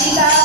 七八